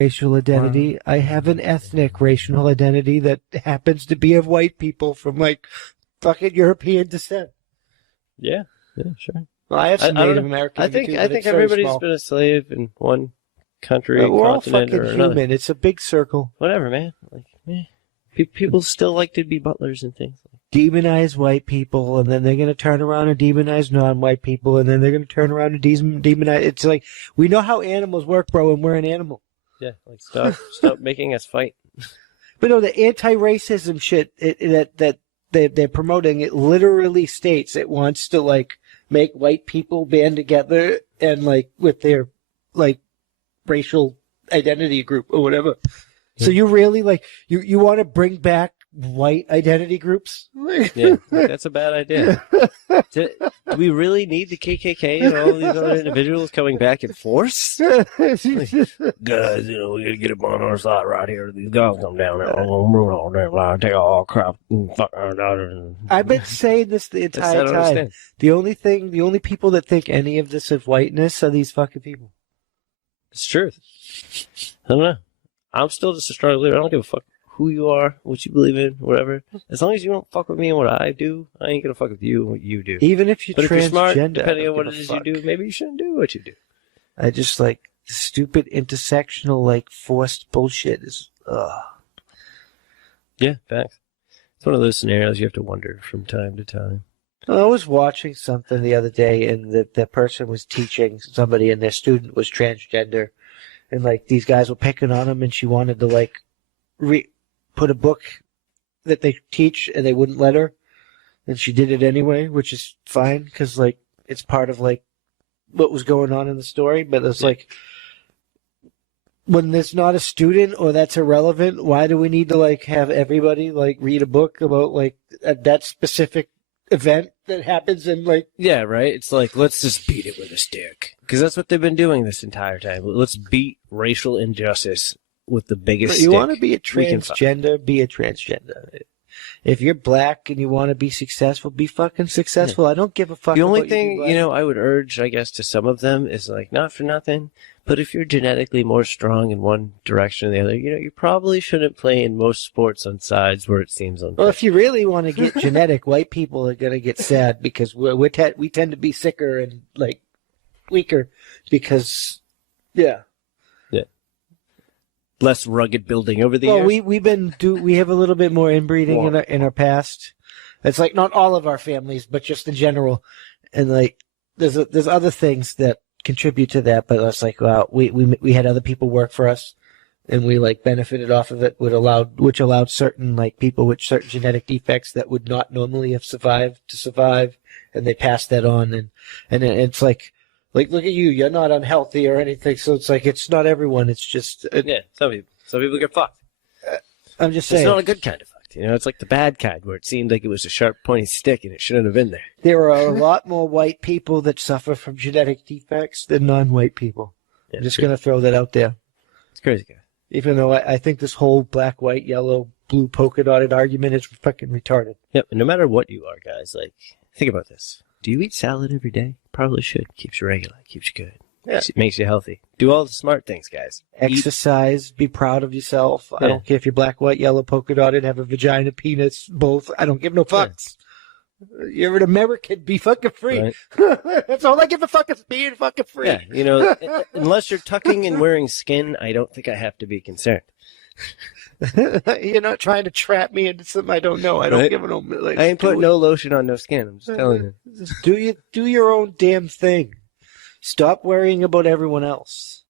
racial identity. I have an ethnic racial identity that happens to be of white people from like fucking European descent. Yeah, sure. Well, I have some I don't Native know. American. I think too, but it's very everybody's small. been a slave in one country, We're all continent, fucking or another. human. It's a big circle. Whatever, man. Like, people still like to be butlers and things. Demonize white people, and then they're going to turn around and demonize non-white people, and then they're going to turn around and demonize. It's like, we know how animals work, bro, and we're an animal. Yeah, like stop making us fight. But no, the anti-racism shit that they're promoting, it literally states it wants to like make white people band together and like with their like racial identity group or whatever. So you really like you want to bring back white identity groups? Yeah, that's a bad idea. Do we really need the KKK and all these other individuals coming back in force? Like, guys, we gotta get up on our side right here. These guys come down there. I'm gonna ruin all their life, take all crap, and fuck our daughter. I've been saying this the entire time. The only people that think any of this of whiteness are these fucking people. It's truth. I don't know. I'm still just a strong believer. I don't give a fuck who you are, what you believe in, whatever. As long as you don't fuck with me and what I do, I ain't gonna fuck with you and what you do. Even if you're but transgender, if you're smart, depending on what it is you do, maybe you shouldn't do what you do. I just like the stupid intersectional, like forced bullshit is. Yeah, facts. It's one of those scenarios you have to wonder from time to time. I was watching something the other day, and the person was teaching somebody, and their student was transgender, and like these guys were picking on him, and she wanted to like put a book that they teach, and they wouldn't let her, and she did it anyway, which is fine because like it's part of like what was going on in the story. But it's like when there's not a student or that's irrelevant, why do we need to like have everybody like read a book about like that specific event that happens in like... Yeah, right? It's like, let's just beat it with a stick. Because that's what they've been doing this entire time. Let's beat racial injustice with the biggest stick. You want to be a transgender, be a transgender. If you're black and you want to be successful, be fucking successful. Yeah. I don't give a fuck. The only thing, I would urge, I guess, to some of them is like, not for nothing, but if you're genetically more strong in one direction than the other, you probably shouldn't play in most sports on sides where it seems unfair. Well, if you really want to get genetic, white people are going to get sad because we tend to be sicker and like weaker because, yeah. Less rugged building over the years. We have a little bit more inbreeding in our past. It's like not all of our families, but just in general. And like there's other things that contribute to that, but it's like we had other people work for us, and we like benefited off of it, which allowed certain like people with certain genetic defects that would not normally have survived to survive, and they passed that on, and it's like look at you, you're not unhealthy or anything, so it's like it's not everyone, it's just some people get fucked. I'm just saying it's not a good kind of fucked. It's like the bad kind where it seemed like it was a sharp, pointy stick and it shouldn't have been there. There are a lot more white people that suffer from genetic defects than non-white people. Yeah, I'm just going to throw that out there. It's crazy, guy. Even though I think this whole black, white, yellow, blue polka dotted argument is fucking retarded. Yep, and no matter what you are, guys, like, think about this. Do you eat salad every day? Probably should. Keeps you regular. Keeps you good. Yeah. Makes you healthy. Do all the smart things, guys. Exercise. Be proud of yourself. Yeah. I don't care if you're black, white, yellow, polka dotted, have a vagina, penis, both. I don't give no fucks. Yeah. You're an American. Be fucking free. Right. That's all I give a fuck is being fucking free. Yeah, unless you're tucking and wearing skin, I don't think I have to be concerned. You're not trying to trap me into something I don't know. I don't give a no. Like, I ain't putting no lotion on no skin. I'm just telling you. Just do your own damn thing. Stop worrying about everyone else.